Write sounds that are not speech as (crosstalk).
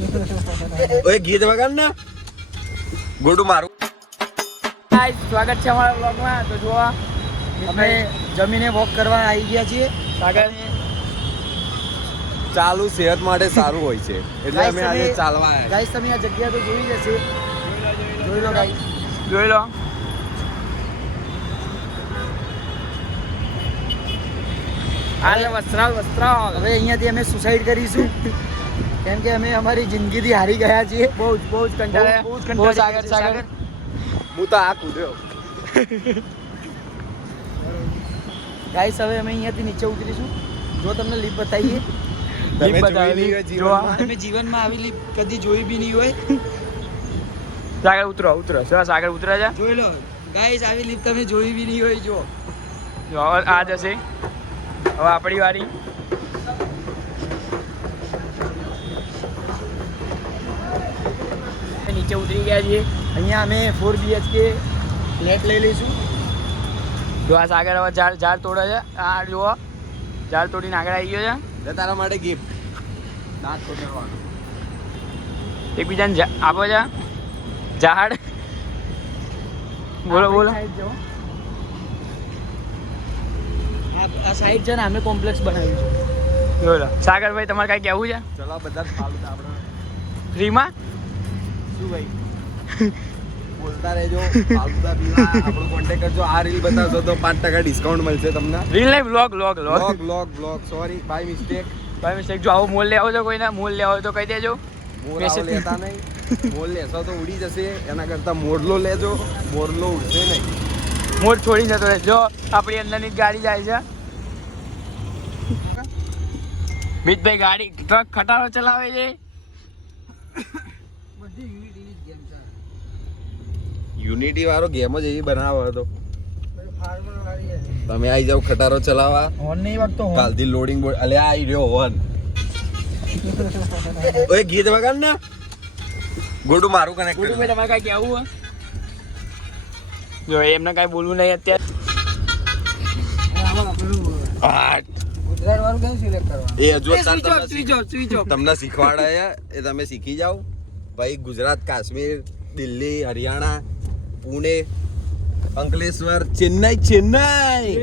(laughs) ઓય ગીત વગાડ ને. ગોડું મારું. Guys, સ્વાગત છે અમારા વ્લોગમાં તો જોવા અમે જમીને વોક કરવા આવી ગયા છીએ. સાગર ચાલુ સેહત માટે સારું હોય છે. એટલે અમે આજે ચાલવા આવ્યા ગાઈસ તમે આ જગ્યા તો જોઈ જ હશે. જોઈ લો ગાઈસ જોઈ લો. આલે વસ્ત્રાલ વસ્ત્રાલ. હવે અહીંયાથી અમે સુસાઇડ કરીશું. કેમ કે અમે અમારી જિંદગીથી હારી ગયા છીએ. બહુ જ બહુ જ કંટાળ્યા. બહુ જ બહુ સાગર સાગર. હું તો આ કૂદ્યો. ગાઈસ હવે અમે અહીંયાથી નીચે ઉતરીશું. જો તમને લીપ બતાવીએ. લીપ જોવા. જીવનમાં? તમે જીવનમાં આવી લીપ કદી જોઈ બી નહીં હોય. સાગર ઉતરો ઉતરો. શું સાગર ઉતરે છે? જોઈ લો. ગાઈસ આવી લીપ તમે જોઈ બી નહીં હોય જો જો આ જશે. હવે આપણી વારી. નીચે ઉતરી ગયા છીએ. અહીંયા અમે ફોર બીએચકે ફ્લેટ લઈ લઈશું. જો આ સાગર હવે ઝાડ ઝાડ તોડે છે. આ જુઓ. ઝાડ તોડીને આગળ આવી ગયો છે. તારા માટે ગિફ્ટ દાંત તોડવાનું એકબીજાને આપો છે ઝાડ. બોલો બોલો. આ સાઈડ છે ને અમે કોમ્પ્લેક્સ બનાવ્યું છે. બોલો. સાગરભાઈ તમારે કાંઈ કહેવું છે? ચલો બધા ફ્રીમાં? (laughs) બોલતા રહેજો ફાલુદા પીવા. આપણો કોન્ટેક્ટ કરજો. આ રીલ બતાવશો તો પાંચ ટકા ડિસ્કાઉન્ટ મળશે તમને. રીલ નહીં blog blog blog blog blog sorry by mistake ભાઈ મિસ્ટેક જો આવો મોલ લેવો છો કોઈને મોલ લેવો તો કહી દેજો. મોર આવો લેતા નહીં. મોર લેશો તો ઉડી જશે. એના કરતા મોરલો લેજો. મોરલો ઉડશે નહીં. મોર છોડી જતો રહે. જો આપણી અંદરની ગાડી જાય છે. મિતભાઈ ગાડી ટ્રક ખટારો ચલાવે છે બધી યુનિટીની ગેમ છે યુનિટી વાળો ગેમ જ એવી બનાવ્યો હતો તમે આવી જાવ ખટારો ચલાવવા. હોર્ન નહીં વાગતો કાલથી લોડિંગ બોર્ડ અલે આ રહ્યો વન (laughs) ઓય ગીત વગાડ ને. ગોડું મારું કનેક્ટ ગુડુભાઈ તમારે કઈ કહેવું જો એમને કઈ બોલવું નહીં અત્યારે. ગુજરાત વાળું કેમ સિલેક્ટ કરવા? એ તમને સ્વિચ ઓફ સ્વિચ ઓફ તમને શીખવાડે છે એ તમે શીખી જાઓ. ભાઈ ગુજરાત કાશ્મીર દિલ્હી હરિયાણા પુણે અંકલેશ્વર ચેન્નાઈ ચેન્નાઈ!